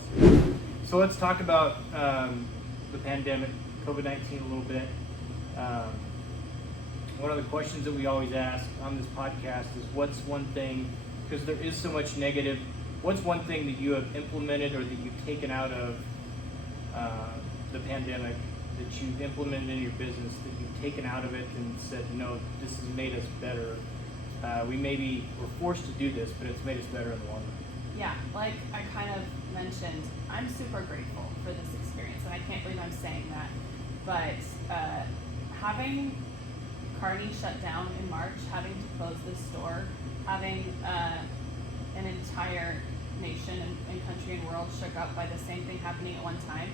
awesome. So let's talk about the pandemic, COVID-19 a little bit. One of the questions that we always ask on this podcast is what's one thing, because there is so much negative, what's one thing that you have implemented or that you've taken out of the pandemic, that you've implemented in your business, that you've taken out of it and said, no, this has made us better. We maybe were forced to do this, but it's made us better in the long run. Yeah, like I kind of mentioned, I'm super grateful for this experience, and I can't believe I'm saying that. But having Kearney shut down in March, having to close this store, having an entire nation and country and world shook up by the same thing happening at one time,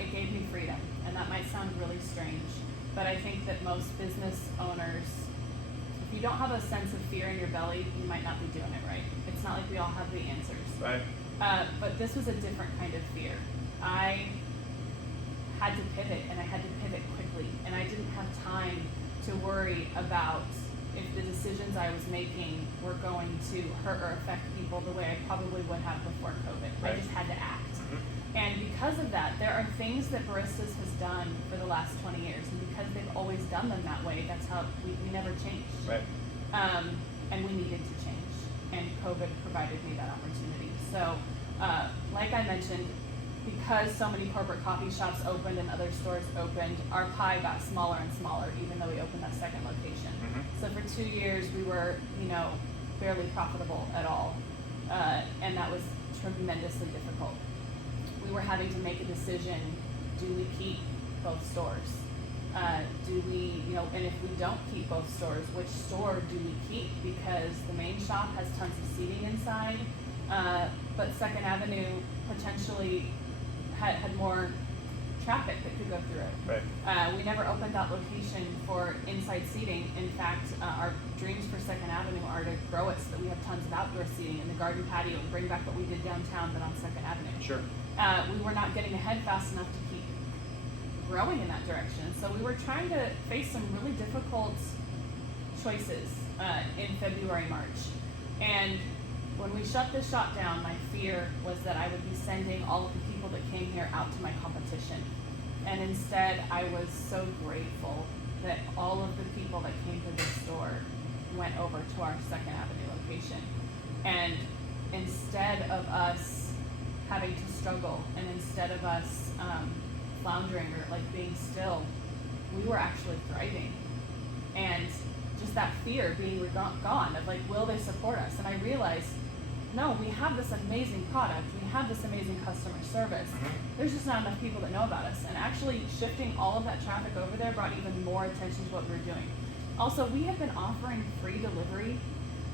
it gave me freedom. And that might sound really strange, but I think that most business owners, if you don't have a sense of fear in your belly, you might not be doing it right. It's not like we all have the answers. Right. But this was a different kind of fear. I had to pivot, and I had to pivot quickly, and I didn't have time to worry about if the decisions I was making were going to hurt or affect people the way I probably would have before COVID. Right. I just had to act. And because of that, there are things that Baristas has done for the last 20 years, and because they've always done them that way, that's how we never changed. Right. And we needed to change, and COVID provided me that opportunity. So, like I mentioned, because so many corporate coffee shops opened and other stores opened, our pie got smaller and smaller, even though we opened that second location. So for 2 years, we were, barely profitable at all, and that was tremendously difficult. We were having to make a decision: do we keep both stores? Do we, and if we don't keep both stores, which store do we keep? Because the main shop has tons of seating inside, but Second Avenue potentially had more traffic that could go through it. Right. We never opened that location for inside seating. In fact, our dreams for Second Avenue are to grow it so that we have tons of outdoor seating in the garden patio and bring back what we did downtown, but on Second Avenue. Sure. We were not getting ahead fast enough to keep growing in that direction. So we were trying to face some really difficult choices in February, March. And when we shut this shop down, my fear was that I would be sending all of the people that came here out to my competition. And instead, I was so grateful that all of the people that came to this store went over to our Second Avenue location. And instead of us having to struggle, and instead of us floundering or like being still, we were actually thriving. And just that fear being gone of like, will they support us? And I realized, no, we have this amazing product, we have this amazing customer service. There's just not enough people that know about us. And actually shifting all of that traffic over there brought even more attention to what we were doing. Also, we have been offering free delivery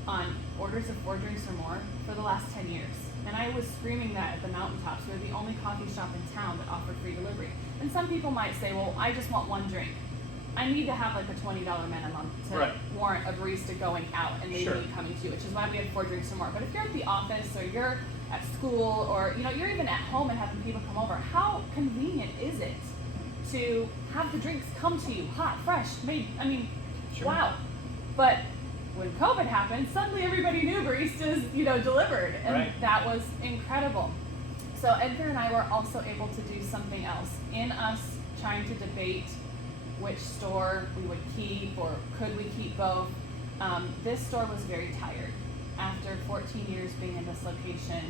on orders of 4 drinks or more for the last 10 years. And I was screaming that at the mountaintops. We're the only coffee shop in town that offered free delivery. And some people might say, well, I just want 1 drink. I need to have like a $20 minimum to warrant a barista going out and maybe me coming to you, which is why we have 4 drinks or more. But if you're at the office or you're at school or you're even at home and having people come over, how convenient is it to have the drinks come to you hot, fresh, made? I mean, wow. But when COVID happened, suddenly everybody knew Baristas, delivered, and that was incredible. So Edgar and I were also able to do something else. In us trying to debate which store we would keep or could we keep both, this store was very tired. After 14 years being in this location,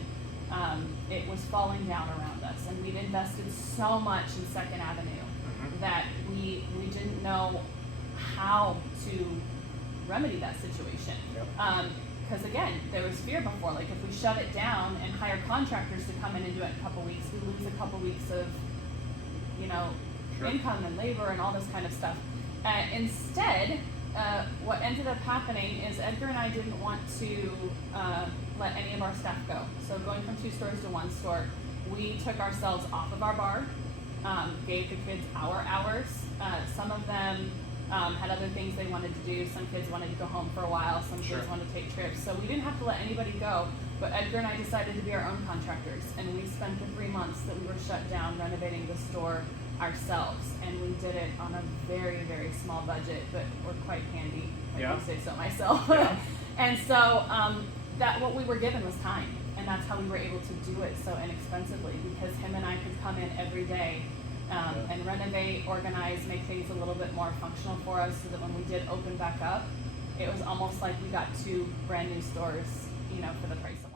it was falling down around us, and we'd invested so much in Second Avenue that we didn't know how to remedy that situation. Because again, there was fear before. Like if we shut it down and hire contractors to come in and do it in a couple weeks, we lose a couple weeks of, income and labor and all this kind of stuff. Instead, what ended up happening is Edgar and I didn't want to let any of our staff go. So going from 2 stores to 1 store, we took ourselves off of our bar, gave the kids our hours. Some of them had other things they wanted to do. Some kids wanted to go home for a while. Some kids wanted to take trips. So we didn't have to let anybody go. But Edgar and I decided to be our own contractors. And we spent the 3 months that we were shut down renovating the store ourselves. And we did it on a very, very small budget, but we're quite handy, if I say so myself. And so that what we were given was time. And that's how we were able to do it so inexpensively, because him and I could come in every day and renovate, organize, make things a little bit more functional for us, so that when we did open back up, it was almost like we got 2 brand new stores, for the price of one.